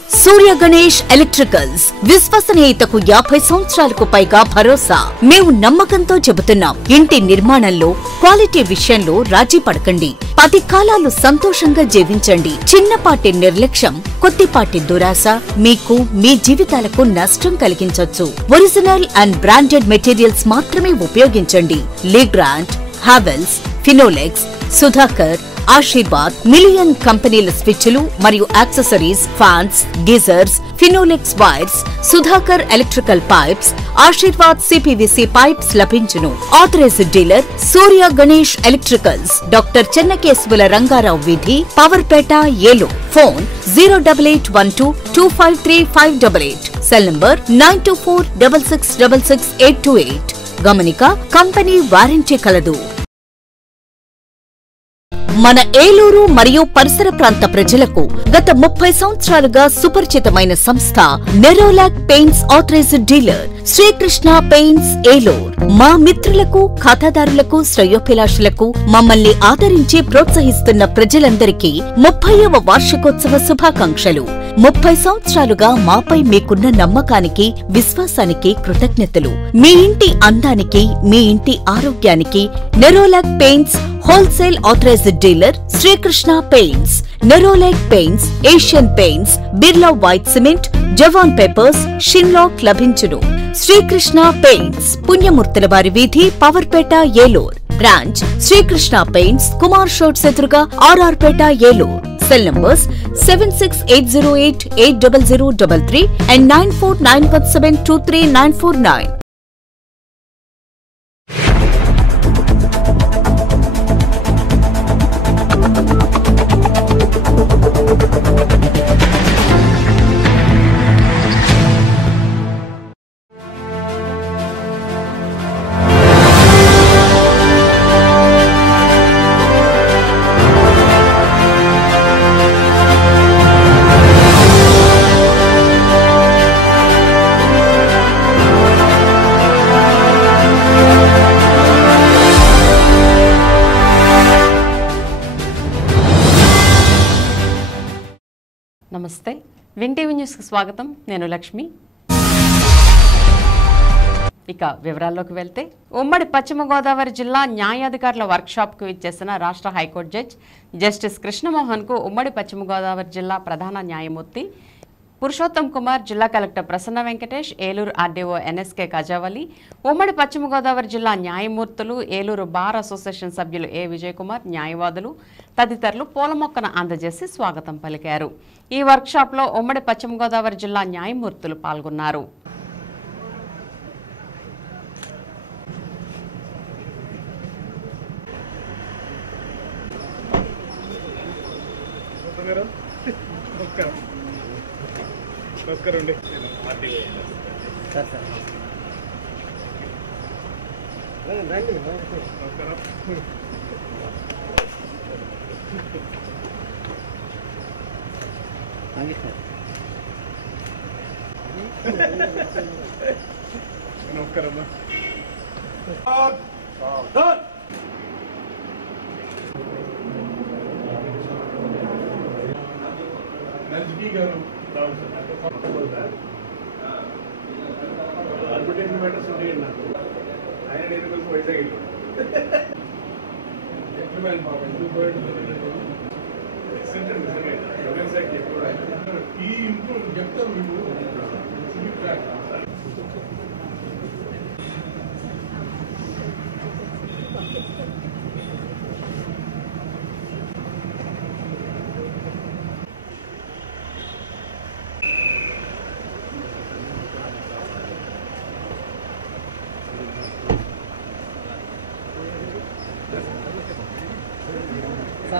సూర్య Ganesh electricals విశ్వసనీయతకు 50 సంవత్సరాలకు పైగా భరోసా. మేము నమ్మకంతో చెబుతున్నాం, ఇంటి నిర్మాణంలో క్వాలిటీ విషయంలో రాజీ పడకండి. 10 కాలాలు సంతోషంగా జీవించండి. చిన్నపాటి నిర్లక్ష్యం, కొద్దిపాటి దురాశ మీకు మీ జీవితాలకు నష్టం కలిగించొచ్చు. ఒరిజినల్ అండ్ బ్రాండెడ్ మెటీరియల్స్ మాత్రమే ఉపయోగించండి. లీగ్రాండ్, హావెల్స్, ఫినోలెక్స్, సుధాకర్, ఆశీర్వాద్ మిలియన్ కంపెనీల స్విచ్లు మరియు accessories, fans, geysers, Finolex wires, Sudhakar electrical pipes, Ashirvad CPVC pipes లభించును. Authorised dealer Surya Ganesh electricals, doctor చెన్నకేశవుల Rangarao వీధి, Powerpet, Eluru. Phone 08812253588. Cell number 9246666828. గమనిక, కంపెనీ వారంటీ కలదు. మన ఏలూరు మరియు పరిసర ప్రాంత ప్రజలకు గత 30 సంవత్సరాలుగా సుపరిచితమైన సంస్థ Nerolac paints authorised dealer Srikrishna paints Eluru. మా మిత్రులకు, ఖాతాదారులకు, శ్రేయోభిలాషులకు మమ్మల్ని ఆదరించి ప్రోత్సహిస్తున్న ప్రజలందరికీ 30వ వార్షికోత్సవ శుభాకాంక్షలు. 30 సంవత్సరాలుగా మాపై మీకున్న నమ్మకానికి, విశ్వాసానికి కృతజ్ఞతలు. మీ ఇంటి అందానికి, మీ ఇంటి ఆరోగ్యానికి Nerolac paints wholesale authorised dealer Srikrishna paints. Nerolac paints, Asian paints, Birla white cement, జవాన్ పేపర్స్, షిన్లాక్ లభించును. శ్రీకృష్ణ పెయింట్స్, పుణ్యమూర్తుల వారి వీధి, పవర్పేట, ఏలూరు. బ్రాంచ్ శ్రీకృష్ణ పెయింట్స్, కుమార్ షోట్స్ ఎదురుగా, ఆర్ఆర్ Peta, Eluru. Cell numbers 7680880033 and 9491723949. నమస్తే, విన్ టీవీ న్యూస్కి స్వాగతం. నేను లక్ష్మి. ఇక వివరాల్లోకి వెళ్తే, ఉమ్మడి పశ్చిమ గోదావరి జిల్లా న్యాయాధికారుల వర్క్షాప్కు ఇచ్చేసిన రాష్ట్ర హైకోర్టు జడ్జి జస్టిస్ కృష్ణమోహన్కు ఉమ్మడి పశ్చిమ గోదావరి జిల్లా ప్రధాన న్యాయమూర్తి పురుషోత్తం కుమార్, జిల్లా collector Prasanna Venkatesh, Eluru RDO NSK Khajavali, ఉమ్మడి పశ్చిమ గోదావరి జిల్లా న్యాయమూర్తులు, ఏలూరు బార్ అసోసియేషన్ సభ్యులు ఏ విజయ్ కుమార్, న్యాయవాదులు తదితరులు పూల మొక్కను అందజేసి స్వాగతం పలికారు. ఈ వర్క్షాప్లో ఉమ్మడి పశ్చిమ గోదావరి జిల్లా న్యాయమూర్తులు పాల్గొన్నారు. నమస్కారం అండి. నమస్కారం అమ్మా. నజ్కి గారు అడ్వర్టైజ్మెంట్ మ్యాటర్స్ ఉండేయండి నాకు. ఆయన నేను కలిసి వైజాగ్ వెళ్ళాను. ఈ ఇంప్రూవ్ చెప్తాను మీకు.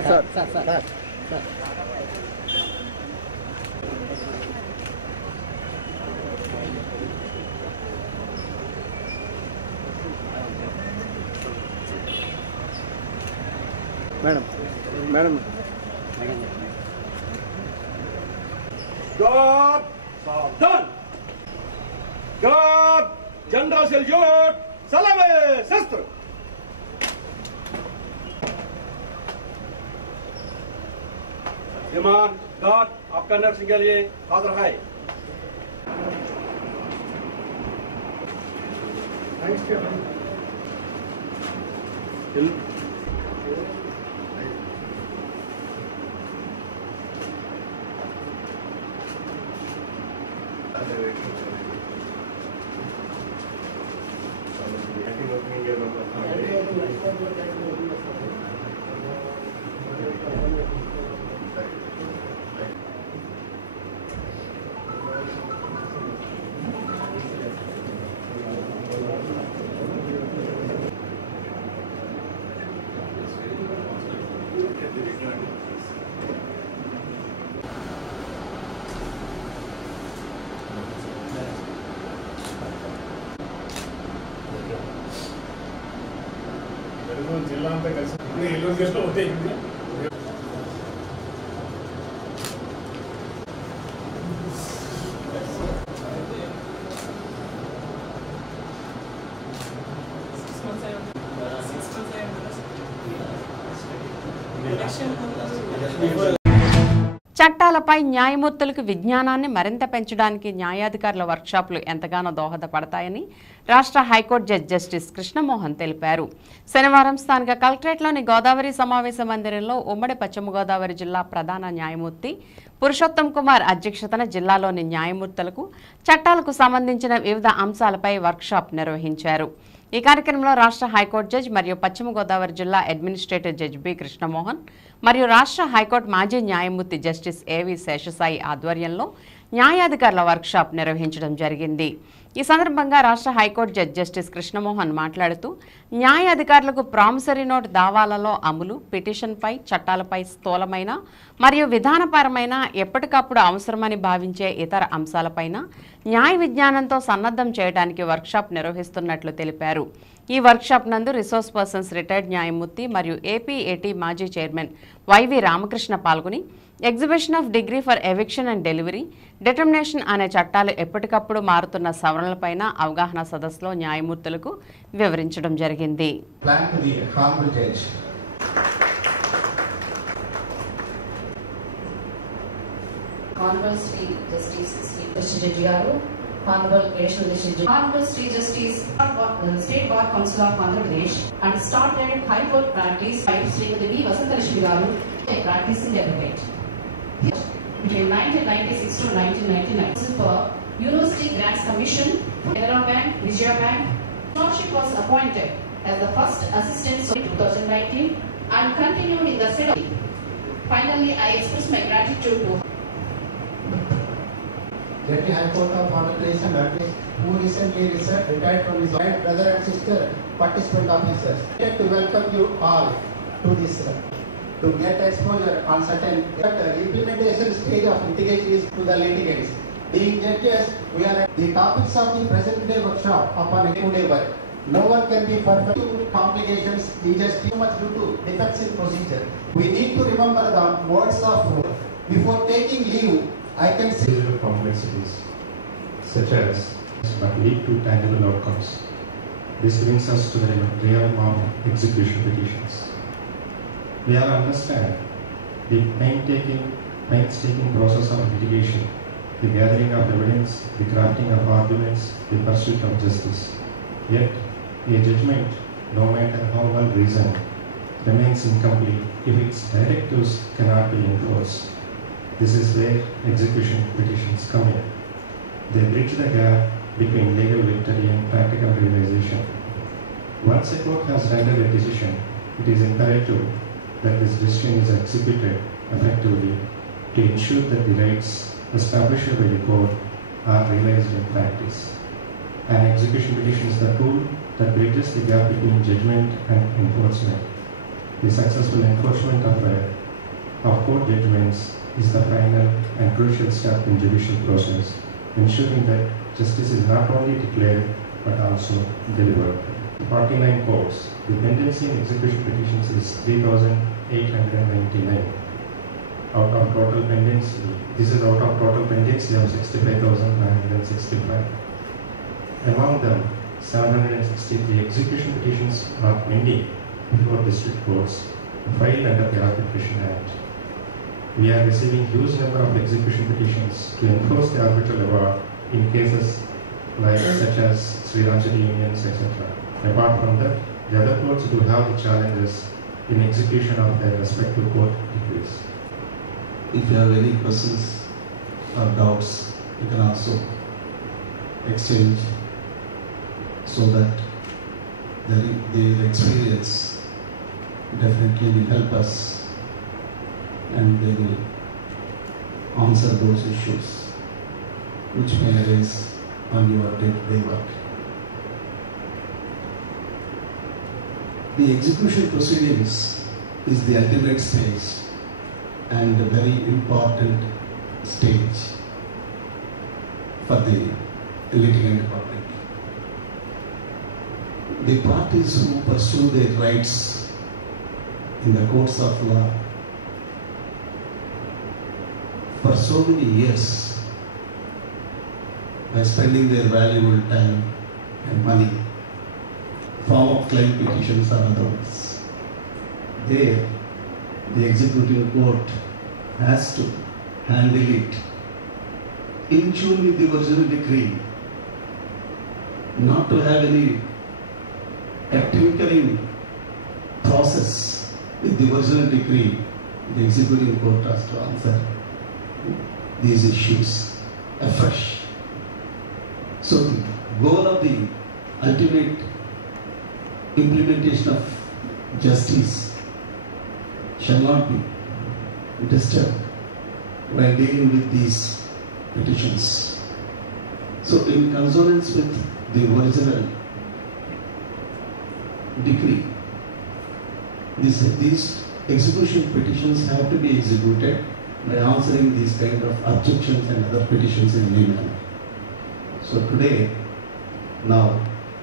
Sir madam madam God done. God General Salute Salame Sister. Yaman God आपका नर्स के लिए हाजिर है। జిల్లా అంతా కలిసి ఎల్లో చేస్తూ అవుతాయి చట్టాలపై న్యాయమూర్తులకు విజ్ఞానాన్ని మరింత పెంచడానికి న్యాయాధికారుల వర్క్షాపులు ఎంతగానో దోహదపడతాయని రాష్ట్ర హైకోర్టు జడ్జి జస్టిస్ కృష్ణమోహన్ తెలిపారు. శనివారం స్థానిక కలెక్టరేట్లోని గోదావరి సమావేశ మందిరంలో ఉమ్మడి పశ్చిమ గోదావరి జిల్లా ప్రధాన న్యాయమూర్తి పురుషోత్తం కుమార్ అధ్యక్షతన జిల్లాలోని న్యాయమూర్తులకు చట్టాలకు సంబంధించిన వివిధ అంశాలపై వర్క్షాప్ నిర్వహించారు. ఈ కార్యక్రమంలో రాష్ట్ర హైకోర్టు జడ్జి మరియు పశ్చిమ గోదావరి జిల్లా అడ్మినిస్ట్రేటివ్ జడ్జి బి కృష్ణమోహన్ మరియు రాష్ట్ర హైకోర్టు మాజీ న్యాయమూర్తి జస్టిస్ ఏవి శేషసాయి ఆధ్వర్యంలో న్యాయాధికారుల వర్క్షాప్ నిర్వహించడం జరిగింది. ఈ సందర్భంగా రాష్ట్ర హైకోర్టు జడ్జి జస్టిస్ కృష్ణమోహన్ మాట్లాడుతూ న్యాయాధికారులకు ప్రామిసరీ నోట్ దావాలలో అమలు, పిటిషన్పై చట్టాలపై స్థూలమైన మరియు విధానపరమైన ఎప్పటికప్పుడు అవసరమని భావించే ఇతర అంశాలపైన న్యాయ విజ్ఞానంతో సన్నద్ధం చేయడానికి వర్క్షాప్ నిర్వహిస్తున్నట్లు తెలిపారు. ఈ వర్క్షాప్ నందు రిసోర్స్ పర్సన్స్ రిటైర్డ్ న్యాయమూర్తి మరియు ఏపీఏటీ మాజీ చైర్మన్ వైవి రామకృష్ణ పాల్గొని exhibition of degree for eviction and delivery, determination అనే చట్టాలు ఎప్పటికప్పుడు మారుతున్న సవరణలపైన అవగాహన సదస్సులో న్యాయమూర్తులకు వివరించడం జరిగింది. Honorable Additional Justice, Honorable Sri Justice, State Bar Council of Andhra Pradesh, and started High Court practice by Srimati V. Vasantalakshmi Garu, a practicing advocate. Between 1996 to 1999, for University Grants Commission, Canara Bank, Vijaya Bank, Scholarship was appointed as the first assistant in 2019 and continued in the set. Finally, I express my gratitude to Deputy High Court of Andhra Pradesh and Advocate, who recently retired from his brother and sister participant officers. I would like to welcome you all to this to get exposure on certain implementation stage of litigation is to the litigants. Being judges, we are at the topics of the present day workshop upon day work. No one can be perfect. Complications, injustice, too much due to defects in procedure. We need to remember the words of before taking leave. I can see complexities such as but lead to tangible outcomes. This brings us to the realm of execution petitions. We all understand the painstaking process of litigation, the gathering of evidence, the crafting of arguments, the pursuit of justice. Yet, a judgment, no matter how well reasoned, remains incomplete if its directives cannot be enforced. This is where execution petitions come in. They bridge the gap between legal victory and practical realization. Once a court has rendered a decision, it is imperative that this decision is executed effectively to ensure that the rights established by the court are realized in practice. An execution petition is the tool that bridges the gap between judgment and enforcement. The successful enforcement of court judgments is the final and crucial step in judicial process, ensuring that justice is not only declared but also delivered. 49 courts. The pendency in execution petitions is 3,899. Out of total pendency, this is out of total pendency of 65,965. Among them, 763 execution petitions are pending before district courts filed under the Arbitration Act. we are receiving huge number of execution petitions to enforce the arbitral award in cases like such as Sri Ranjani unions, etc. Apart from that, the other courts do have the challenges in execution of their respective court decrees. If you have any questions or doubts, you can also exchange so that their experience definitely will help us and they will answer those issues which may arise on your day-to-day work. The execution proceedings is the ultimate stage and a very important stage for the litigant public. The parties who pursue their rights in the courts of law for so many years by spending their valuable time and money, form of claim petitions or otherwise. There, the executive court has to handle it in tune with the original decree, not to have any tinkering process with the original decree. The executive court has to answer these issues afresh. So the goal of the ultimate implementation of justice shall not be disturbed while dealing with these petitions. So in consonance with the original decree, these execution petitions have to be executed by answering these kind of objections and other petitions in any manner. So today, now,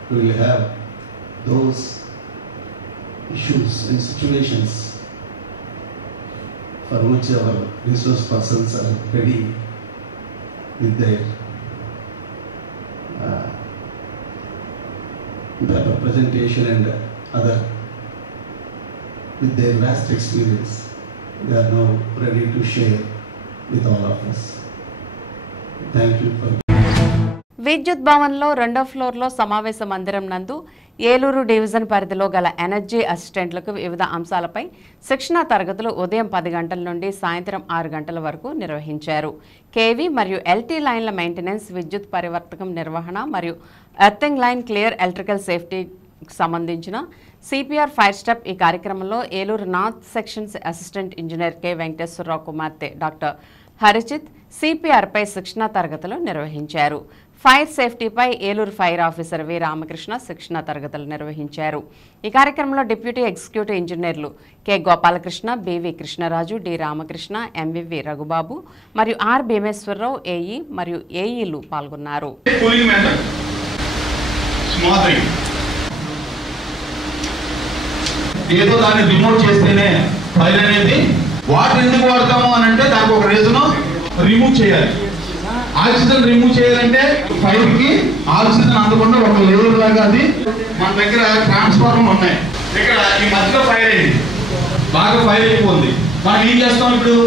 we will have those issues and situations for which our resource persons are ready with their presentation and other, with their vast experience. They are now ready to share with all of us. Thank you for విద్యుత్ భవన్లో రెండో ఫ్లోర్లో సమావేశ మందిరం నందు Eluru division పరిధిలో గల energy అసిస్టెంట్లకు వివిధ అంశాలపై శిక్షణా తరగతులు ఉదయం 10 గంటల నుండి సాయంత్రం 6 గంటల వరకు నిర్వహించారు. కేవీ మరియు ఎల్టీ లైన్ల మెయింటెనెన్స్, విద్యుత్ పరివర్తకం నిర్వహణ మరియు ఎర్తింగ్ లైన్ క్లియర్, ఎలక్ట్రికల్ సేఫ్టీకి సంబంధించిన సిపిఆర్ ఫైర్ స్టెప్. ఈ కార్యక్రమంలో Eluru north sections assistant engineer K Venkateswararao కుమార్తె డాక్టర్ హరిచిత్ సిపిఆర్పై శిక్షణా తరగతులు నిర్వహించారు. ఫైర్ సేఫ్టీపై Eluru fire officer V Ramakrishna శిక్షణా తరగతులు నిర్వహించారు. ఈ కార్యక్రమంలో డిప్యూటీ ఎగ్జిక్యూటివ్ ఇంజనీర్లు K Gopalakrishna, B V Krishnaraju, D Ramakrishna, M V V Raghubabu మరియు ఆర్ భీమేశ్వరరావు ఏఈ మరియు ఏఈలు పాల్గొన్నారు. ఏదో దాన్ని రిమూవ్ చేస్తేనే ఫైర్ అనేది వాటర్ ఎందుకు వాడతాము అని అంటే దానికి ఒక రీజన్ రిమూవ్ చేయాలి. ఆక్సిజన్ రిమూవ్ చేయాలంటే ఫైర్ కి ఆక్సిజన్ అందకుండా ఒక లేయర్ లాగా అది మన దగ్గర ట్రాన్స్ఫార్మర్ ఉన్నాయి. ఇక్కడ ఈ మధ్యలో ఫైర్ అయింది, బాగా ఫైర్ అయిపోయింది. మనం ఏం చేస్తాం, ఇప్పుడు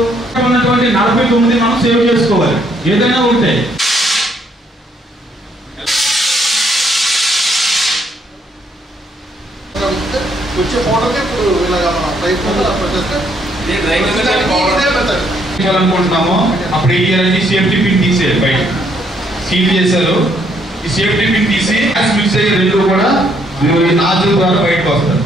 ఉన్నటువంటి 49 మనం సేవ్ చేసుకోవాలి. ఏదైనా ఉంటే వచ్చే ఫోటోకి ఇప్పుడు ఇలాగా అనుకుంటున్నాము. అప్పుడు ఏం చేయాలంటే సేఫ్టీ పిన్ తీసేయాలి, బయట సీల్ చేశారు. ఈ సేఫ్టీ పిన్ తీసి మిక్స్ అయ్యి రెండు కూడా నాజుల ద్వారా బయటకు వస్తారు.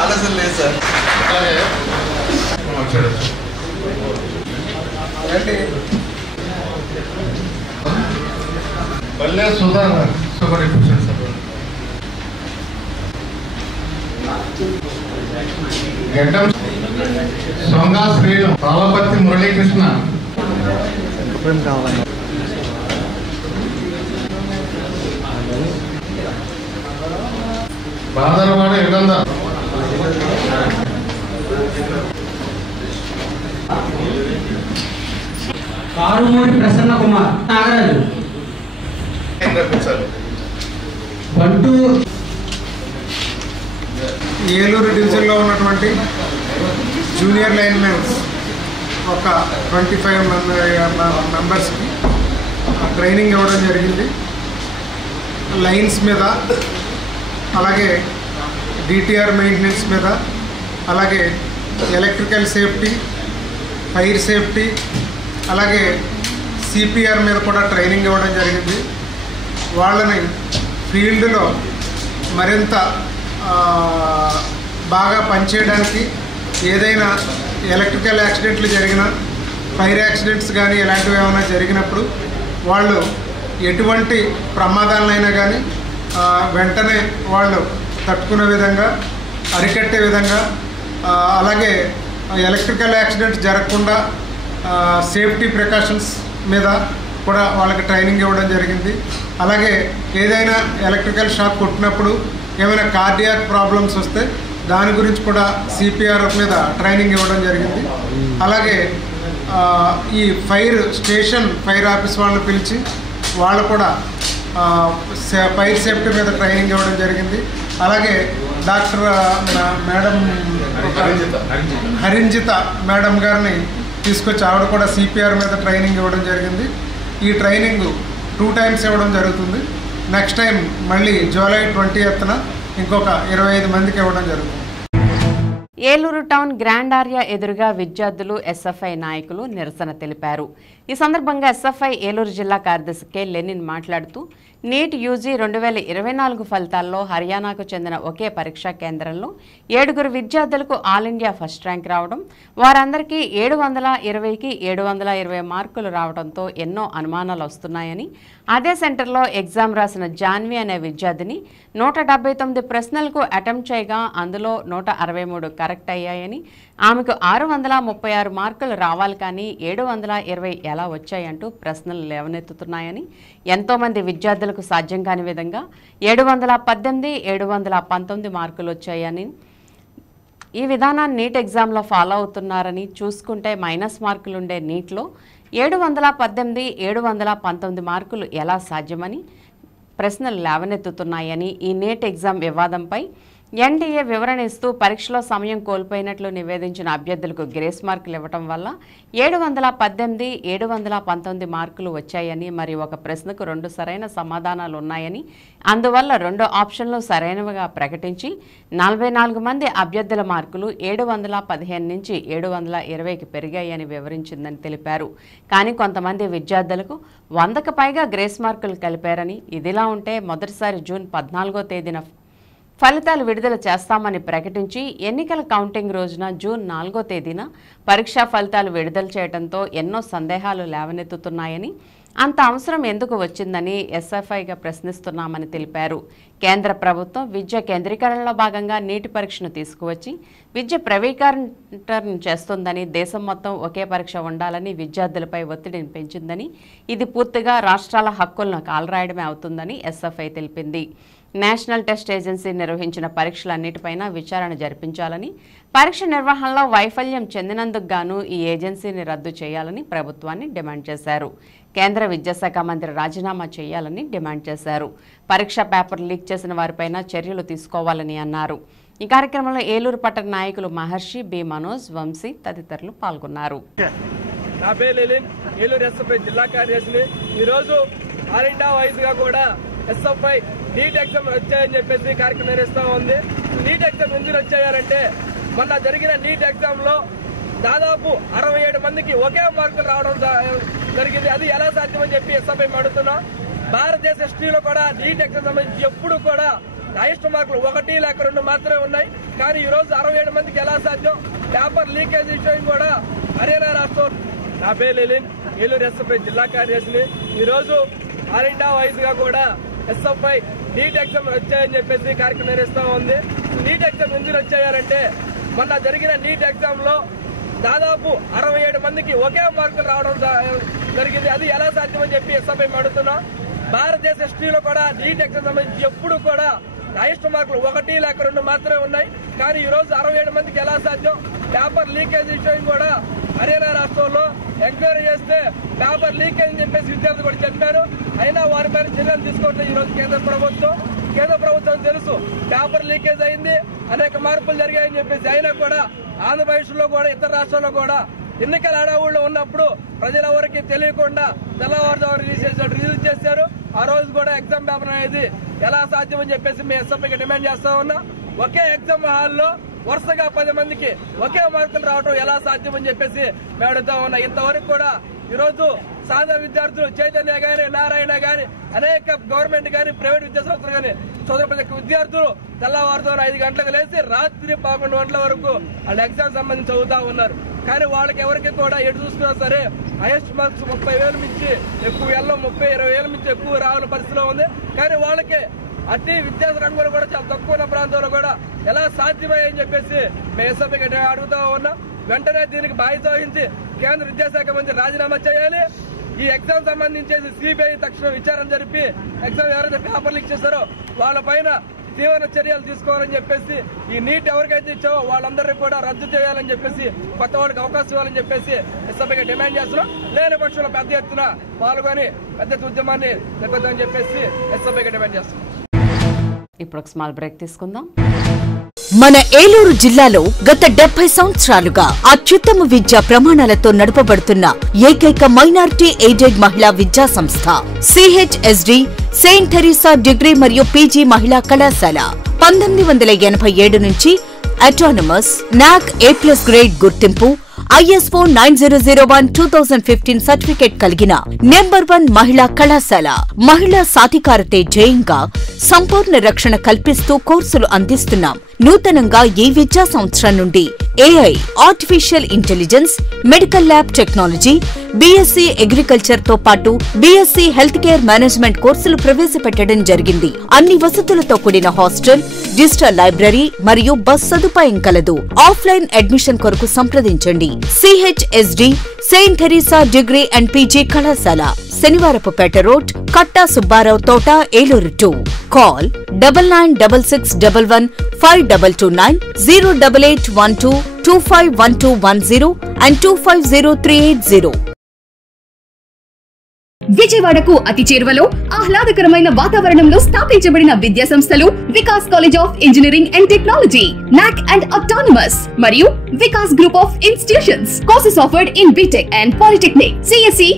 ఆలోచన లేదు సార్. పల్లె సుధాకర్ గడ్డం సొంగా శ్రీలు, పాలపర్తి మురళీకృష్ణ, బాదరవాడ యుగంధర్, కారుమూడి ప్రసన్న కుమార్, నాగరాజు. ఏలూరు డివిజన్లో ఉన్నటువంటి జూనియర్ లైన్మెన్స్ ఒక 25 మెంబర్స్కి ట్రైనింగ్ ఇవ్వడం జరిగింది. లైన్స్ మీద, అలాగే డిటిఆర్ మెయింటెనెన్స్ మీద, అలాగే ఎలక్ట్రికల్ సేఫ్టీ, ఫైర్ సేఫ్టీ, అలాగే సిపిఆర్ మీద కూడా ట్రైనింగ్ ఇవ్వడం జరిగింది. వాళ్ళని ఫీల్డ్లో మరింత బాగా పనిచేయడానికి, ఏదైనా ఎలక్ట్రికల్ యాక్సిడెంట్లు జరిగినా, ఫైర్ యాక్సిడెంట్స్ కానీ ఇలాంటివి ఏమైనా జరిగినప్పుడు వాళ్ళు ఎటువంటి ప్రమాదాలైనా కానీ వెంటనే వాళ్ళు తట్టుకునే విధంగా, అరికట్టే విధంగా, అలాగే ఎలక్ట్రికల్ యాక్సిడెంట్స్ జరగకుండా సేఫ్టీ ప్రికాషన్స్ మీద కూడా వాళ్ళకి ట్రైనింగ్ ఇవ్వడం జరిగింది. అలాగే ఏదైనా ఎలక్ట్రికల్ షాక్ కొట్టినప్పుడు ఏమైనా కార్డియాక్ ప్రాబ్లమ్స్ వస్తే దాని గురించి కూడా సిపిఆర్ మీద ట్రైనింగ్ ఇవ్వడం జరిగింది. అలాగే ఈ ఫైర్ ఆఫీస్ వాళ్ళని పిలిచి వాళ్ళు కూడా ఫైర్ సేఫ్టీ మీద ట్రైనింగ్ ఇవ్వడం జరిగింది. అలాగే డాక్టర్ మేడం హరింజిత మేడం గారిని తీసుకొచ్చి ఆవిడ కూడా సిపిఆర్ మీద ట్రైనింగ్ ఇవ్వడం జరిగింది. ఈ ట్రైనింగ్ 2 times ఇవ్వడం జరుగుతుంది. నెక్స్ట్ టైం మళ్ళీ జూలై 20th ఇంకొక 25 మందికి ఇవ్వడం జరుగుతుంది. ఏలూరు టౌన్ గ్రాండ్ ఆర్యా ఎదురుగా విద్యార్థులు ఎస్ఎఫ్ఐ నాయకులు నిరసన తెలిపారు. ఈ సందర్భంగా ఎస్ఎఫ్ఐ ఏలూరు జిల్లా కార్యదర్శి కె లెనిన్ మాట్లాడుతూ నీట్ యూజీ 2024 ఫలితాల్లో హర్యానాకు చెందిన ఒకే పరీక్షా కేంద్రంలో 7 విద్యార్థులకు ఆల్ ఇండియా ఫస్ట్ ర్యాంక్ రావడం, వారందరికీ 720కి 720 మార్కులు రావడంతో ఎన్నో అనుమానాలు వస్తున్నాయని, అదే సెంటర్లో ఎగ్జామ్ రాసిన జాన్వి అనే విద్యార్థిని 179 ప్రశ్నలకు అటెంప్ట్ చేయగా అందులో 163 కరెక్ట్ అయ్యాయని, ఆమెకు 636 మార్కులు రావాలి కానీ 720 ఎలా వచ్చాయంటూ ప్రశ్నలు లేవనెత్తుతున్నాయని, ఎంతోమంది విద్యార్థులకు సాధ్యం కాని విధంగా 718, 719 మార్కులు వచ్చాయని, ఈ విధానాన్ని నీట్ ఎగ్జామ్లో ఫాలో అవుతున్నారని, చూసుకుంటే మైనస్ మార్కులుండే నీట్లో 718, 719 మార్కులు ఎలా సాధ్యమని ప్రశ్నలు లేవనెత్తుతున్నాయని, ఈ నీట్ ఎగ్జామ్ వివాదంపై ఎన్డీఏ వివరణ ఇస్తూ పరీక్షలో సమయం కోల్పోయినట్లు నివేదించిన అభ్యర్థులకు గ్రేస్ మార్కులు ఇవ్వటం వల్ల 718, 719 మార్కులు వచ్చాయని, మరి ఒక ప్రశ్నకు 2 సరైన సమాధానాలు ఉన్నాయని, అందువల్ల 2 ఆప్షన్లు సరైనవిగా ప్రకటించి 44 మంది అభ్యర్థుల మార్కులు 715 నుంచి 720కి పెరిగాయని వివరించిందని తెలిపారు. కానీ కొంతమంది విద్యార్థులకు 100కు పైగా గ్రేస్ మార్కులు కలిపారని, ఇదిలా ఉంటే మొదటిసారి జూన్ 14వ తేదీన ఫలితాలు విడుదల చేస్తామని ప్రకటించి ఎన్నికల కౌంటింగ్ రోజున జూన్ 4వ తేదీన పరీక్షా ఫలితాలు విడుదల చేయడంతో ఎన్నో సందేహాలు లేవనెత్తుతున్నాయని, అంత అవసరం ఎందుకు వచ్చిందని ఎస్ఎఫ్ఐగా ప్రశ్నిస్తున్నామని తెలిపారు. కేంద్ర ప్రభుత్వం విద్య కేంద్రీకరణలో భాగంగా నీటి పరీక్షను తీసుకువచ్చి విద్య ప్రైవేటీకరణ చేస్తుందని, దేశం మొత్తం ఒకే పరీక్ష ఉండాలని విద్యార్థులపై ఒత్తిడిని పెంచిందని, ఇది పూర్తిగా రాష్ట్రాల హక్కులను కాలరాయడమే అవుతుందని ఎస్ఎఫ్ఐ తెలిపింది. నేషనల్ టెస్ట్ ఏజెన్సీ నిర్వహించిన పరీక్షలన్నిటిపైన విచారణ జరిపించాలని, పరీక్ష నిర్వహణలో వైఫల్యం చెందినందుకు గాను ఈ ఏజెన్సీని రద్దు చేయాలని ప్రభుత్వాన్ని డిమాండ్ చేశారు. కేంద్ర విద్యాశాఖ మంత్రి రాజీనామా చేయాలని డిమాండ్ చేశారు. పరీక్ష పేపర్ లీక్ చేసిన వారిపైన చర్యలు తీసుకోవాలని అన్నారు. ఈ కార్యక్రమంలో ఏలూరు పట్టణ నాయకులు మహర్షి, బి మనోజ్, వంశీ తదితరులు పాల్గొన్నారు. నా పేరు లెనిన్, ఏలూరు ఎస్ఎఫ్ఐ జిల్లా కార్యదర్శిని. ఈరోజు ఆల్ ఇండియా వైజ్ గా కూడా ఎస్ఎఫ్ఐ నీట్ ఎగ్జామ్ వచ్చాయని చెప్పేసి కార్యక్రమం నిర్వహిస్తూ ఉంది. నీట్ ఎగ్జామ్ ఎందుకు వచ్చాయంటే, మొన్న జరిగిన నీట్ ఎగ్జామ్ లో దాదాపు 67 మందికి ఒకే మార్కులు రావడం జరిగింది. అది ఎలా సాధ్యమని చెప్పి ఎస్ఎఫ్ఐ అడుగుతున్నాం. భారతదేశ హిస్టరీలో కూడా నీట్ ఎగ్జామ్ సంబంధించి ఎప్పుడు కూడా హైయెస్ట్ మార్కులు 1 లేక 2 మాత్రమే ఉన్నాయి. కానీ ఈ రోజు 67 మందికి ఎలా సాధ్యం? పేపర్ లీకేజ్ విషయం కూడా హర్యానా రాష్ట్రం. నా పేరు లెనిన్, ఏలూరు ఎస్ఎఫ్ఐ జిల్లా కార్యదర్శిని. ఈ రోజు ఆల్ ఇండియా వైజ్ గా కూడా ఎస్ఎఫ్ఐ నీట్ ఎగ్జామ్ వచ్చాయని చెప్పేసి కార్యక్రమం నిర్వహిస్తూ ఉంది. నీట్ ఎగ్జామ్ ఎందుకు వచ్చాయంటే, మొన్న జరిగిన నీట్ ఎగ్జామ్ లో దాదాపు 67 మందికి ఒకే మార్కులు రావడం జరిగింది. అది ఎలా సాధ్యమని చెప్పి ఎస్ఎఫ్ఐ అడుగుతున్నాం. భారతదేశ హిస్టరీలో కూడా నీట్ ఎగ్జామ్ సంబంధించి ఎప్పుడు కూడా హైయెస్ట్ మార్కులు 1 లేక 2 మాత్రమే ఉన్నాయి. కానీ ఈ రోజు 67 మందికి ఎలా సాధ్యం? పేపర్ లీకేజ్ విషయం కూడా హర్యానా రాష్ట్రంలో ఎంక్వైరీ చేస్తే పేపర్ లీకేజ్ అని చెప్పేసి విద్యార్థులు కూడా చెప్పారు. అయినా వారి పైన చర్యలు తీసుకోవట్లేదు ఈ రోజు కేంద్ర ప్రభుత్వం. కేంద్ర ప్రభుత్వం తెలుసు పేపర్ లీకేజ్ అయింది, అనేక మార్పులు జరిగాయని చెప్పేసి. అయినా కూడా ఆంధ్రప్రదేశ్ లో కూడా ఇతర రాష్ట్రాల్లో కూడా ఎన్నికల హడావుల్లో ఉన్నప్పుడు ప్రజలెవరికి తెలియకుండా తెల్లవారుజాము రిలీజ్ చేశారు. ఆ రోజు కూడా ఎగ్జామ్ పేపర్ అనేది ఎలా సాధ్యమని చెప్పేసి మేము ఎస్ఎఫ్ఐకి డిమాండ్ చేస్తా ఉన్నా. ఒకే ఎగ్జామ్ హాల్లో వరుసగా 10 మందికి ఒకే మార్కులు రావడం ఎలా సాధ్యమని చెప్పేసి మేము అడుగుతా ఉన్నా. ఇంతవరకు కూడా ఈరోజు సాధారణ విద్యార్థులు చైతన్య గాని, నారాయణ గాని, అనేక గవర్నమెంట్ గాని, ప్రైవేట్ విద్యా సంస్థలు గాని చదువుకునే విద్యార్థులు తెల్లవారుజామున 5 గంటలకు లేచి రాత్రి 11 గంటల వరకు వాళ్ళ ఎగ్జామ్ సంబంధించి చదువుతా ఉన్నారు. కానీ వాళ్ళకి ఎవరికి కూడా ఎటు చూస్తున్నా సరే హైయెస్ట్ మార్క్స్ 30,000 మించి ఎక్కువ 30-20,000 మించి ఎక్కువ రావాలని పరిస్థితిలో ఉంది. కానీ వాళ్ళకి అతి విద్యార్థి రంగంలో కూడా చాలా తక్కువ ఉన్న ప్రాంతంలో కూడా ఎలా సాధ్యమయ్యని చెప్పేసి మేము ఎస్ఎఫ్ఐకి అడుగుతా ఉన్నాం. వెంటనే దీనికి బాధ్యత వహించి కేంద్ర విద్యాశాఖ మంత్రి రాజీనామా చేయాలి. ఈ ఎగ్జామ్ సంబంధించి సిబిఐ తక్షణం విచారణ జరిపి ఎగ్జామ్ ఎవరైతే పేపర్ లీక్ చేశారో వాళ్ళ పైన తీవ్ర చర్యలు తీసుకోవాలని చెప్పేసి, ఈ నీట్ ఎవరికైతే ఇచ్చావో వాళ్ళందరినీ కూడా రద్దు చేయాలని చెప్పేసి, కొత్త వాళ్ళకి అవకాశం ఇవ్వాలని చెప్పేసి ఎస్ఎఫ్ఐకి డిమాండ్ చేస్తున్నాం. లేని పక్షంలో పెద్ద ఎత్తున పాల్గొని పెద్ద ఉద్యమాన్ని నిర్వహిద్దామని చెప్పేసి ఎస్ఎఫ్ఐకి డిమాండ్ చేస్తున్నాం. ఇప్పుడు ఒక స్మాల్ బ్రేక్ తీసుకుందాం. మన ఏలూరు జిల్లాలో గత 70 సంవత్సరాలుగా అత్యుత్తమ విద్యా ప్రమాణాలతో నడపబడుతున్న ఏకైక మైనారిటీ ఎయిడెడ్ మహిళా విద్యా సంస్థ సిహెచ్ఎస్డి సెయింట్ థెరిసా డిగ్రీ మరియు పీజీ మహిళా కళాశాల. 1987 నుంచి అటానమస్ నాక్ A+ గ్రేడ్ గుర్తింపు, ISO 9001:2015 సర్టిఫికేట్ కలిగిన #1 మహిళా కళాశాల. మహిళా సాధికారతే ధ్యేయంగా సంపూర్ణ రక్షణ కల్పిస్తూ కోర్సులు అందిస్తున్నాం. నూతనంగా ఈ విద్యా సంవత్సరం నుండి AI artificial intelligence, medical lab technology, BSc agriculture తో పాటు BSc హెల్త్ కేర్ మేనేజ్మెంట్ కోర్సులు ప్రవేశపెట్టడం జరిగింది. అన్ని వసతులతో కూడిన హాస్టల్, డిజిటల్ లైబ్రరీ మరియు బస్ సదుపాయం కలదు. ఆఫ్లైన్ అడ్మిషన్ కొరకు సంప్రదించండి. CHSD Saint Theresa degree and PG కళాశాల, శనివారపుపేట రోడ్, కట్టా సుబ్బారావు తోట, ఏలూరు 2. Call 9966115229 08812251210 and 250380. విజయవాడకు అతి చేరువలో ఆహ్లాదకరమైన వాతావరణంలో స్థాపించబడిన విద్యా సంస్థలు Vikas college of engineering and technology, NAAC and autonomous మరియు Vikas group of institutions. Courses offered in BTech and polytechnic, CSE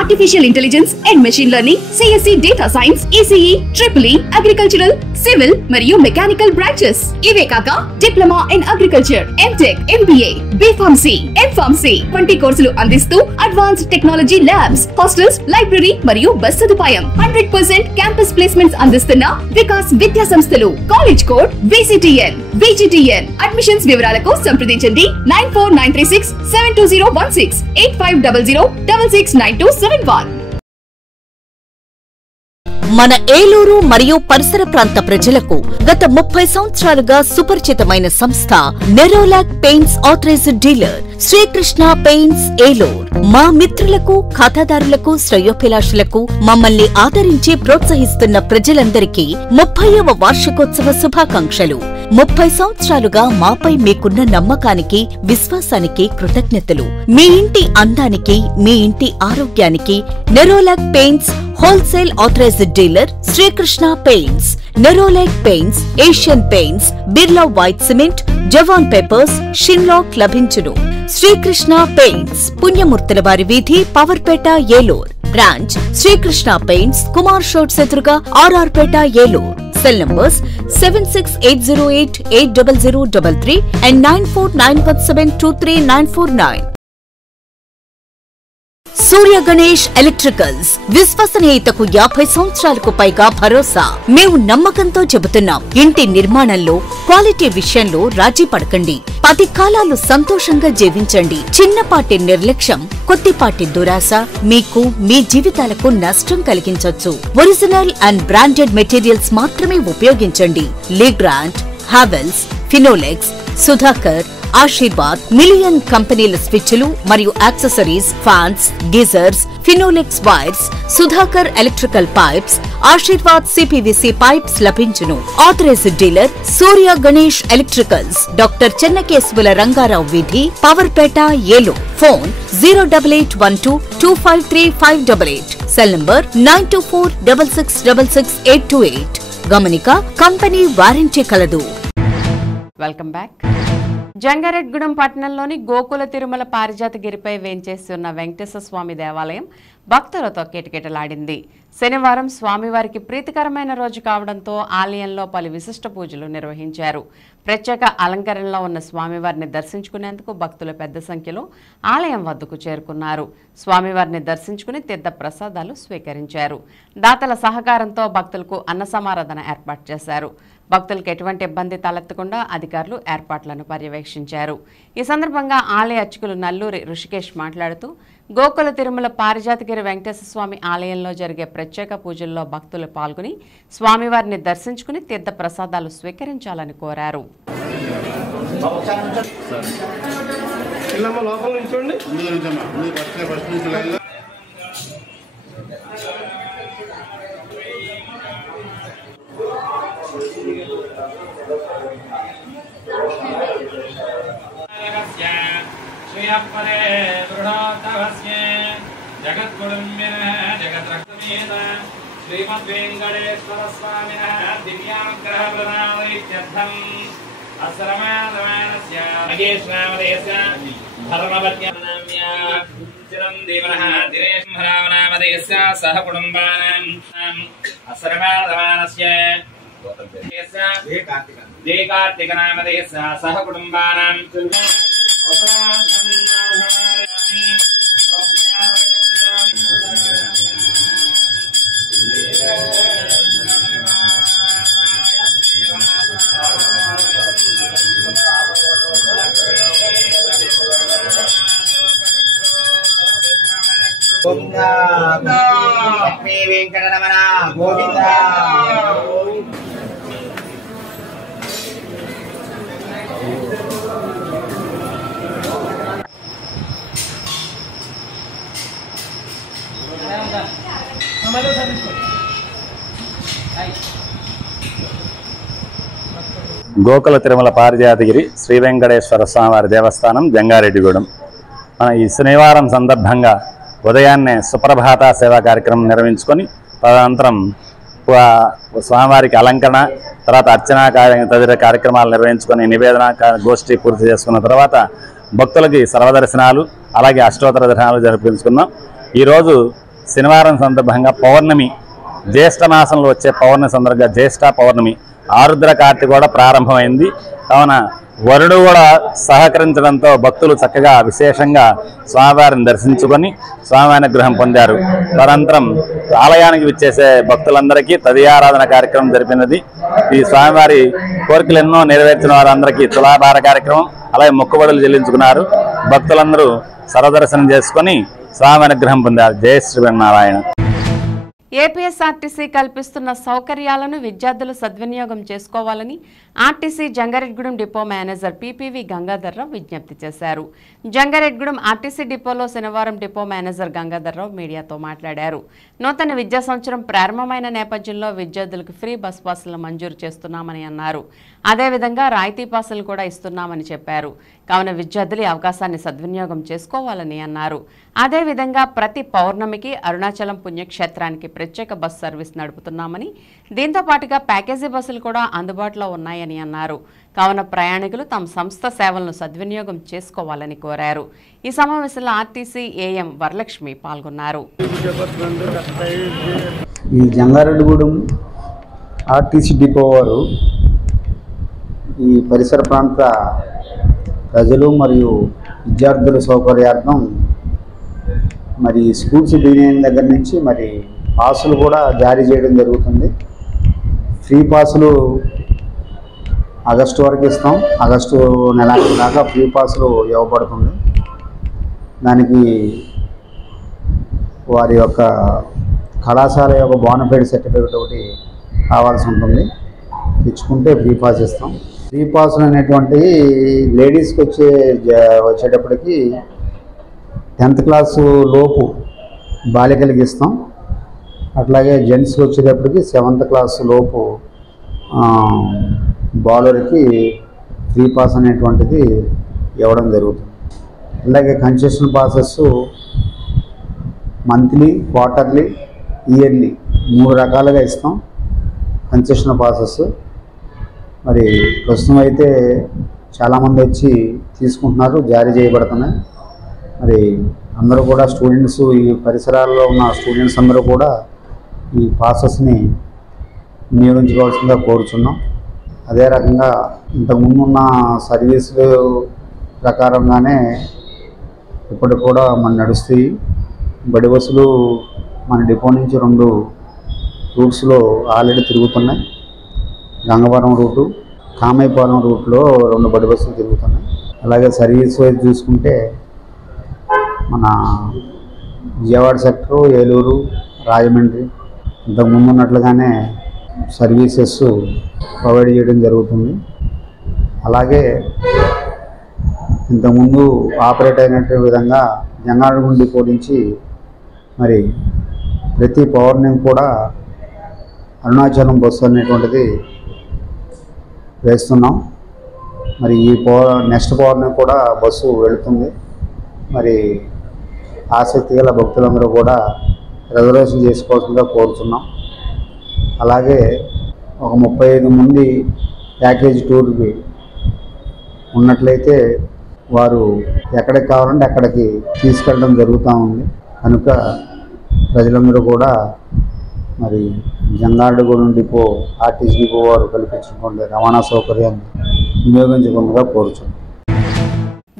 artificial intelligence and machine learning, CSE data science, ECE, triple agricultural, civil మరియు మెకానికల్ బ్రాంచెస్. ఇవే కాక diploma in agriculture, MTech, MBA, B pharmacy, M pharmacy వంటి కోర్సులు అందిస్తూ advanced technology labs, hostels, library మరియు bus సదుపాయం. 100% campus placements అందిస్తున్న వికాస్ విద్యా సంస్థలు. College code VGTN. అడ్మిషన్స్ వివరాలకు సంప్రదించండి 9493672016 8500669271. మన ఏలూరు మరియు పరిసర ప్రాంత ప్రజలకు గత 30 సంవత్సరాలుగా సుపరిచితమైన సంస్థ Nerolac paints authorised dealer Srikrishna paints Eluru. మా మిత్రులకు, ఖాతాదారులకు, శ్రేయోభిలాషులకు మమ్మల్ని ఆదరించి ప్రోత్సహిస్తున్న ప్రజలందరికీ 30వ వార్షికోత్సవ శుభాకాంక్షలు. 30 సంవత్సరాలుగా మాపై మీకున్న నమ్మకానికి, విశ్వాసానికి కృతజ్ఞతలు. మీ ఇంటి అందానికి, మీ ఇంటి ఆరోగ్యానికి Nerolac paints wholesale authorised dealer Srikrishna paints. Nerolac paints, Asian paints, Birla white cement, జవాన్ పేపర్స్, షిన్లాక్ లభించును. శ్రీకృష్ణ పెయింట్స్, పుణ్యమూర్తుల వారి వీధి, పవర్పేట, ఏలూరు. బ్రాంచ్ శ్రీకృష్ణ పెయింట్స్, కుమార్ షోట్స్ ఎదురుగా, RR Peta, Eluru. Cell numbers 7680880033 and 9491723949. Surya Ganesh electricals, విశ్వసనీయతకు 50 సంవత్సరాలకు పైగా భరోసా. మేము నమ్మకంతో చెబుతున్నాం, ఇంటి నిర్మాణంలో క్వాలిటీ విషయంలో రాజీ పడకండి. 10 కాలాలు సంతోషంగా జీవించండి. చిన్నపాటి నిర్లక్ష్యం, కొద్దిపాటి దురాశ మీకు మీ జీవితాలకు నష్టం కలిగించొచ్చు. ఒరిజినల్ అండ్ బ్రాండెడ్ మెటీరియల్స్ మాత్రమే ఉపయోగించండి. లీగ్రాండ్, హావెల్స్, ఫినోలెక్స్, సుధాకర్, ఆశీర్వాద్, మిలియన్ కంపెనీల స్విచ్లు మరియు accessories, fans, geysers, Finolex wires, Sudhakar electrical pipes, Ashirvad CPVC pipes లభించును. Authorised dealer Surya Ganesh electricals, doctor చెన్నకేశవుల Rangarao వీధి, Powerpet, Eluru. Phone 08812253588. Cell number 9246666828. గమనిక కంపెనీ వారంటీ కలదు. Welcome back. జంగారెడ్గూడెం పట్టణంలోని గోకుల తిరుమల పారిజాతగిరిపై వేంచేస్తున్న వెంకటేశ్వర స్వామి దేవాలయం భక్తులతో కిటకిటలాడింది. శనివారం స్వామివారికి ప్రీతికరమైన రోజు కావడంతో ఆలయంలో పలు విశిష్ట పూజలు నిర్వహించారు. ప్రత్యేక అలంకరణలో ఉన్న స్వామివారిని దర్శించుకునేందుకు భక్తులు పెద్ద సంఖ్యలో ఆలయం వద్దకు చేరుకున్నారు. స్వామివారిని దర్శించుకుని తీర్థ ప్రసాదాలు స్వీకరించారు. దాతల సహకారంతో భక్తులకు అన్న సమారాధన ఏర్పాటు చేశారు. భక్తులకు ఎటువంటి ఇబ్బంది తలెత్తకుండా అధికారులు ఏర్పాట్లను పర్యవేక్షించారు. ఈ సందర్భంగా ఆలయ అర్చకులు నల్లూరి ఋషికేష్ మాట్లాడుతూ గోకుల తిరుమల పారిజాతగిరి వెంకటేశ్వర స్వామి ఆలయంలో జరిగే ప్రత్యేక పూజల్లో భక్తులు పాల్గొని స్వామివారిని దర్శించుకుని తీర్థ ప్రసాదాలు స్వీకరించాలని కోరారు. श्रीमद्वेंकटेश्वर स्वामिनः दिव्यानुग्रह प्रदानैत्यर्थं अस्रमानस्य महेशनामदेयस्य धर्मपत्न्यानाम्य चिरंजीवनः दिनेश महारामनामदेयस्य सह कुटुंबानां अस्रमानस्य कार्तिकनामदेयस्य सह कुटुंबानां गोविंदा लक्ष्मी वेंकटरमण गोविंदा గోకుల తిరుమల పారిజాతగిరి శ్రీ వెంకటేశ్వర స్వామివారి దేవస్థానం జంగారెడ్డిగూడెం. మన ఈ శనివారం సందర్భంగా ఉదయాన్నే సుప్రభాత సేవా కార్యక్రమం నిర్వహించుకొని తదనంతరం స్వామివారికి అలంకరణ, తర్వాత అర్చన తదితర కార్యక్రమాలు నిర్వహించుకొని నివేదన గోష్ఠి పూర్తి చేసుకున్న తర్వాత భక్తులకి సర్వదర్శనాలు అలాగే అష్టోత్తర దర్శనాలు జరిపించుకున్నాం. ఈరోజు శనివారం సందర్భంగా పౌర్ణమి, జ్యేష్ఠ మాసంలో వచ్చే పౌర్ణమి సందర్భంగా జ్యేష్ఠ పౌర్ణమి ఆరుద్ర కార్తె కూడా ప్రారంభమైంది. కావున వరుడు కూడా సహకరించడంతో భక్తులు చక్కగా విశేషంగా స్వామివారిని దర్శించుకొని స్వామి అనుగ్రహం పొందారు. తదనంతరం ఆలయానికి విచ్చేసే భక్తులందరికీ తదియారాధన కార్యక్రమం జరిపినది. ఈ స్వామివారి కోరికలు ఎన్నో నెరవేర్చిన వారందరికీ తులాభార కార్యక్రమం అలాగే మొక్కుబడులు చెల్లించుకున్నారు. భక్తులందరూ సర్వదర్శనం చేసుకొని స్వామి అనుగ్రహం పొందారు. జయ శ్రీమన్నారాయణ. ఏపీఎస్ఆర్టీసీ కల్పిస్తున్న సౌకర్యాలను విద్యార్థులు సద్వినియోగం చేసుకోవాలని RTC Jangareddygudem depot manager PPV Gangadharrao విజ్ఞప్తి చేశారు. జంగారెడ్గూడెం ఆర్టీసీ డిపోలో శనివారం డిపో మేనేజర్ గంగాధర్రావు మీడియాతో మాట్లాడారు. నూతన విద్యా సంవత్సరం ప్రారంభమైన నేపథ్యంలో విద్యార్థులకు ఫ్రీ బస్ పాసులను మంజూరు చేస్తున్నామని అన్నారు. అదేవిధంగా రాయితీ పాసులు కూడా ఇస్తున్నామని చెప్పారు. కావున విద్యార్థులు ఈ అవకాశాన్ని సద్వినియోగం చేసుకోవాలని అన్నారు. అదేవిధంగా ప్రతి పౌర్ణమికి అరుణాచలం పుణ్యక్షేత్రానికి ప్రత్యేక బస్ సర్వీస్ నడుపుతున్నామని, దీంతో పాటుగా ప్యాకేజీ బస్సులు కూడా అందుబాటులో ఉన్నాయని అన్నారు. కావున ప్రయాణికులు తమ సంస్థ సేవలను సద్వినియోగం చేసుకోవాలని కోరారు. ఈ సమావేశంలో ఆర్టీసీ ఏఎం వరలక్ష్మి పాల్గొన్నారు. ఈ జంగారెడ్డిగూడెం ఆర్టీసీ డిపో వారు ఈ పరిసర ప్రాంత ప్రజలు మరియు విద్యార్థుల సౌకర్యార్థం మరి స్కూల్స్ బిగిన దగ్గర నుంచి మరి పాసులు కూడా జారీ చేయడం జరుగుతుంది. ఫ్రీ పాసులు ఆగస్టు వరకు ఇస్తాం. ఆగస్టు నెల దాకా ఫ్రీ పాసులు ఇవ్వబడుతుంది. దానికి వారి యొక్క కళాశాల యొక్క బోనఫైడ్ సర్టిఫికేట్ ఒకటి కావాల్సి ఉంటుంది. తెచ్చుకుంటే ఫ్రీ పాస్ ఇస్తాం. ఫ్రీ పాసులు అనేటువంటివి లేడీస్కి వచ్చేటప్పటికి 10th క్లాసు లోపు బాలికలకి ఇస్తాం. అట్లాగే జెంట్స్కి వచ్చేటప్పటికి 7th క్లాసు లోపు బాలురికి ఫ్రీ పాస్ అనేటువంటిది ఇవ్వడం జరుగుతుంది. అలాగే concession passes monthly, quarterly, yearly 3 రకాలుగా ఇస్తాం. Concessional passes. మరి ప్రస్తుతం అయితే చాలామంది వచ్చి తీసుకుంటున్నారు, జారీ చేయబడుతున్నాయి. మరి అందరూ కూడా స్టూడెంట్స్, ఈ పరిసరాల్లో ఉన్న స్టూడెంట్స్ అందరూ కూడా ఈ పాసెస్ని వినియోగించుకోవాల్సిందిగా కోరుచున్నాం. అదే రకంగా ఇంతకుముందున్న సర్వీసులు ప్రకారంగానే ఇప్పటికి కూడా మన నడుస్తాయి. బడి బస్సులు మన డిపో నుంచి 2 రూట్స్లో ఆల్రెడీ తిరుగుతున్నాయి. గంగవరం రూటు, కామైపాలెం రూట్లో 2 బడి బస్సులు తిరుగుతున్నాయి. అలాగే సర్వీస్ వైజ్ చూసుకుంటే మన విజయవాడ సెక్టరు, ఏలూరు, రాజమండ్రి ఇంతకుముందు ఉన్నట్లుగానే సర్వీసెస్ ప్రొవైడ్ చేయడం జరుగుతుంది. అలాగే ఇంతకుముందు ఆపరేట్ అయినట్టు విధంగా జంగారెడ్డిగూడెం డిపో నుంచి మరి ప్రతి పౌర్ణమి కూడా అరుణాచలం బస్సు అనేటువంటిది వేస్తున్నాం. మరి ఈ నెక్స్ట్ పౌర్ణమి కూడా బస్సు వెళుతుంది. మరి ఆసక్తి గల భక్తులందరూ కూడా రిజర్వేషన్ చేసుకోవాల్సిందిగా కోరుతున్నాం. అలాగే ఒక 35 మంది ప్యాకేజ్ టూర్కి ఉన్నట్లయితే వారు ఎక్కడికి కావాలంటే అక్కడికి తీసుకెళ్ళడం జరుగుతూ ఉంది. కనుక ప్రజలందరూ కూడా మరి జంగారెడ్డిగూడెం డిపో, ఆర్టీసీ డిపో వారు కల్పించుకుంటే రవాణా సౌకర్యాన్ని వినియోగించకుండా కోరుచున్నాం.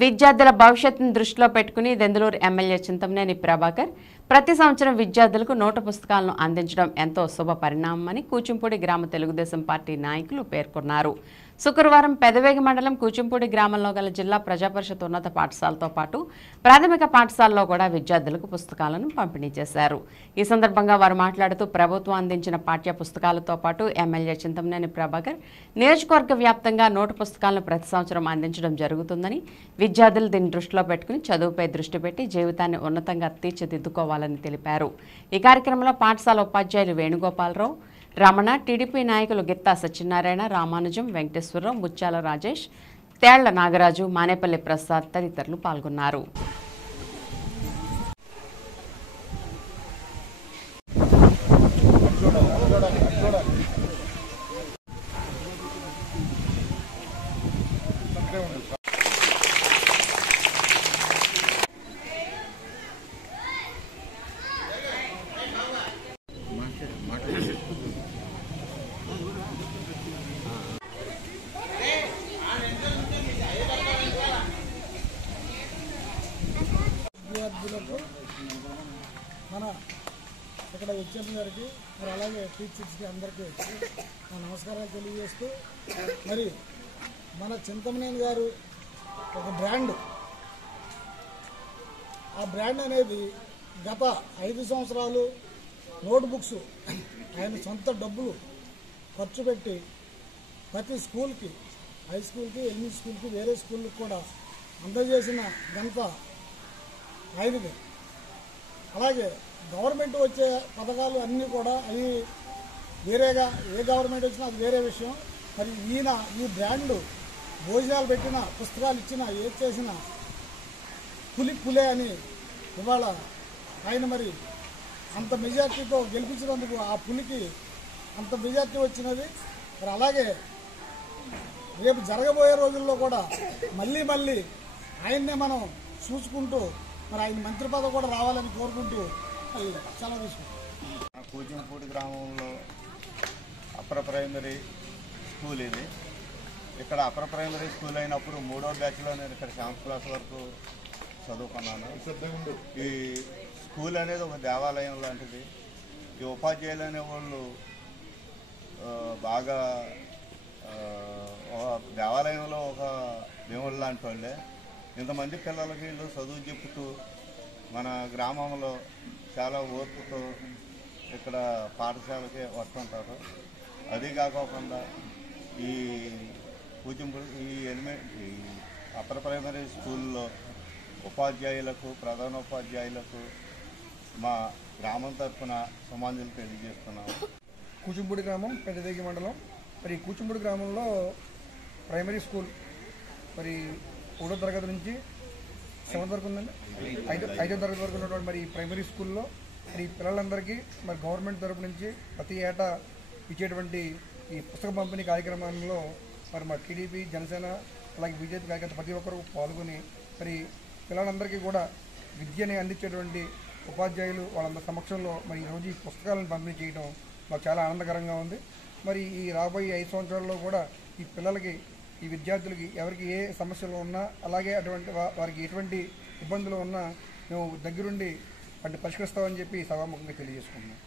విద్యార్థుల భవిష్యత్తును దృష్టిలో పెట్టుకుని దెందులూరు ఎమ్మెల్యే చింతమనేని ప్రభాకర్ ప్రతి సంవత్సరం విద్యార్థులకు నోటు పుస్తకాలను అందించడం ఎంతో శుభ పరిణామమని కూచింపూడి గ్రామ తెలుగుదేశం పార్టీ నాయకులు పేర్కొన్నారు. శుక్రవారం పెదవేగి మండలం కూచింపూడి గ్రామంలో గల జిల్లా ప్రజాపరిషత్ ఉన్నత పాఠశాలతో పాటు ప్రాథమిక పాఠశాలలో కూడా విద్యార్థులకు పుస్తకాలను పంపిణీ చేశారు. ఈ సందర్భంగా వారు మాట్లాడుతూ ప్రభుత్వం అందించిన పాఠ్య పుస్తకాలతో పాటు ఎమ్మెల్యే చింతమనేని ప్రభాకర్ నియోజకవర్గ వ్యాప్తంగా నోటు పుస్తకాలను ప్రతి సంవత్సరం అందించడం జరుగుతుందని, విద్యార్థులు దీన్ని దృష్టిలో పెట్టుకుని చదువుపై దృష్టి పెట్టి జీవితాన్ని ఉన్నతంగా తీర్చిదిద్దుకోవాలని తెలిపారు. ఈ కార్యక్రమంలో పాఠశాల ఉపాధ్యాయులు వేణుగోపాలరావు, రమణ, టీడీపీ నాయకులు గిత్తా సత్యనారాయణ, రామానుజం, వెంకటేశ్వరరావు, ముత్యాల రాజేష్, తేళ్ల నాగరాజు, మానేపల్లి ప్రసాద్ తదితరులు పాల్గొన్నారు. విద్యార్థులకు మన ఇక్కడ హెచ్ఎం గారికి మరి అలాగే టీచర్స్కి అందరికీ నమస్కారాలు తెలియజేస్తూ, మరి మన చింతమనేని గారు ఒక బ్రాండ్, ఆ బ్రాండ్ అనేది గత 5 సంవత్సరాలు నోట్బుక్స్ ఆయన సొంత డబ్బులు ఖర్చు పెట్టి ప్రతి స్కూల్కి, హై స్కూల్కి, ఎలిమెంటరీ స్కూల్కి, వేరే స్కూళ్ళకి కూడా అందజేసిన ఘనత ఆయనది. అలాగే గవర్నమెంట్ వచ్చే పథకాలు అన్నీ కూడా అవి వేరేగా, ఏ గవర్నమెంట్ వచ్చినా అది వేరే విషయం. మరి ఈయన ఈ బ్రాండ్ భోజనాలు పెట్టిన, పుస్తకాలు ఇచ్చిన, ఏది చేసిన పులే అని ఇవాళ ఆయన మరి అంత మెజార్టీతో గెలిపించినందుకు ఆ పులికి అంత మెజార్టీ వచ్చినది. మరి అలాగే రేపు జరగబోయే రోజుల్లో కూడా మళ్ళీ ఆయన్నే మనం చూసుకుంటూ మరి ఆయన మంత్రి పదవి కూడా రావాలని కోరుకుంటూ చాలా తీసుకుంటాం. కూచింపూడి గ్రామంలో అప్పర్ ప్రైమరీ స్కూల్ ఇది. ఇక్కడ అప్పర్ ప్రైమరీ స్కూల్ అయినప్పుడు 3వ బ్యాచ్లో నేను ఇక్కడ 7th క్లాస్ వరకు చదువుకున్నాను. ఈ స్కూల్ అనేది ఒక దేవాలయం లాంటిది. ఈ ఉపాధ్యాయులు అనేవాళ్ళు బాగా దేవాలయంలో ఒక దేవుళ్ళు లాంటి వాళ్ళే. ఇంతమంది పిల్లలకి వీళ్ళు చదువు చెప్పుతూ మన గ్రామంలో చాలా ఓర్పుతో ఇక్కడ పాఠశాలకి వస్తుంటారు. అది కాకుండా ఈ కూచింపూడి ఈ అప్పర్ ప్రైమరీ స్కూల్లో ఉపాధ్యాయులకు, ప్రధానోపాధ్యాయులకు మా గ్రామం తరఫున సమాంజలి తెలియజేస్తున్నాము. కూచింపూడి గ్రామం, పెదవేగి మండలం. మరి కూచింపూడి గ్రామంలో ప్రైమరీ స్కూల్ మరి 3వ తరగతి నుంచి 7th వరకు ఉందండి. 5వ తరగతి వరకు ఉన్నటువంటి మరి ప్రైమరీ స్కూల్లో మరి పిల్లలందరికీ మరి గవర్నమెంట్ తరపు నుంచి ప్రతి ఏటా ఇచ్చేటువంటి ఈ పుస్తక పంపిణీ కార్యక్రమంలో మరి మా టీడీపీ, జనసేన అలాగే బీజేపీ కార్యకర్త ప్రతి ఒక్కరూ పాల్గొని మరి పిల్లలందరికీ కూడా విద్యని అందించేటువంటి ఉపాధ్యాయులు వాళ్ళందరి సమక్షంలో మరి ఈరోజు ఈ పుస్తకాలను పంపిణీ చేయడం మాకు చాలా ఆనందకరంగా ఉంది. మరి ఈ రాబోయే 5 సంవత్సరాల్లో కూడా ఈ పిల్లలకి, ఈ విద్యార్థులకి ఎవరికి ఏ సమస్యలు ఉన్నా, అలాగే అటువంటి వారికి ఎటువంటి ఇబ్బందులు ఉన్నా మేము దగ్గరుండి వాటిని పరిష్కరిస్తామని చెప్పి సభాముఖంగా తెలియజేసుకుంటున్నాం.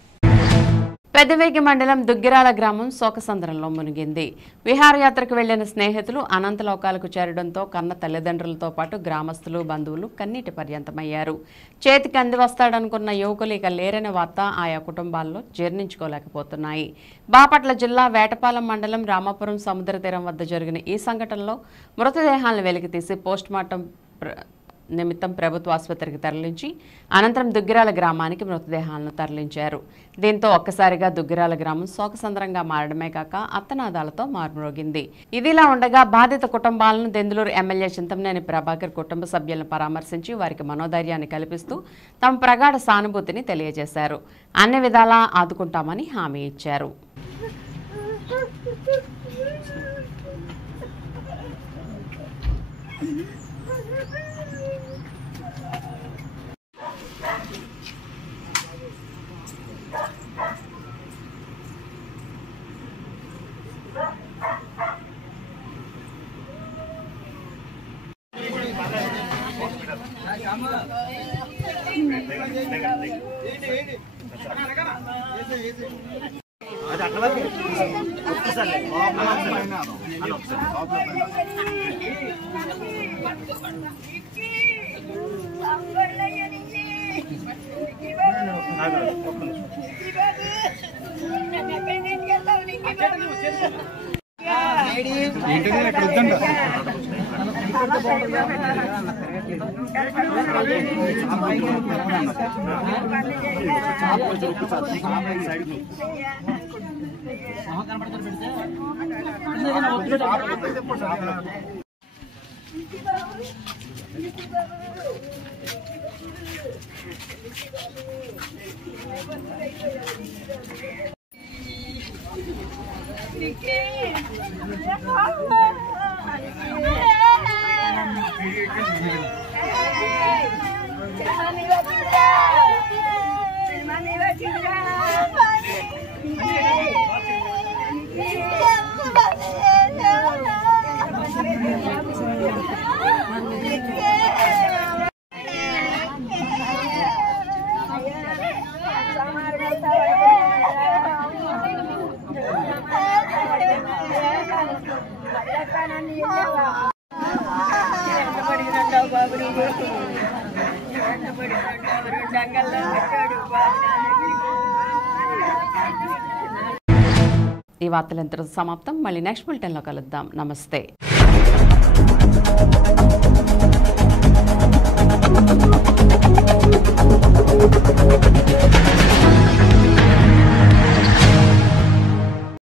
పెద్దవేగి మండలం దుగ్గిరాల గ్రామం శోకసంద్రంలో మునిగింది. విహారయాత్రకు వెళ్లిన స్నేహితులు అనంతలోకాలకు చేరడంతో కన్న తల్లిదండ్రులతో పాటు గ్రామస్తులు, బంధువులు కన్నీటి పర్యంతమయ్యారు. చేతికి అంది వస్తాడనుకున్న యువకులు ఇక లేరని వార్త ఆయా కుటుంబాల్లో జీర్ణించుకోలేకపోతున్నాయి. బాపట్ల జిల్లా వేటపాలెం మండలం రామాపురం సముద్ర తీరం వద్ద జరిగిన ఈ సంఘటనలో మృతదేహాలను వెలికితీసి పోస్టుమార్టం నిమిత్తం ప్రభుత్వ ఆసుపత్రికి తరలించి అనంతరం దుగ్గిరాల గ్రామానికి మృతదేహాలను తరలించారు. దీంతో ఒక్కసారిగా దుగ్గిరాల గ్రామం శోకసంద్రంగా మారడమే కాక అత్తనాదాలతో మారుమ్రోగింది. ఇదిలా ఉండగా బాధిత కుటుంబాలను దెందులూరు ఎమ్మెల్యే చింతమనేని ప్రభాకర్ కుటుంబ సభ్యులను పరామర్శించి వారికి మనోధైర్యాన్ని కల్పిస్తూ తమ ప్రగాఢ సానుభూతిని తెలియజేశారు. అన్ని విధాలా ఆదుకుంటామని హామీ ఇచ్చారు. ఈ వార్తలు ఎంతలో సమాప్తం. మళ్ళీ నెక్స్ట్ బులెటిన్లో కలుద్దాం. నమస్తే.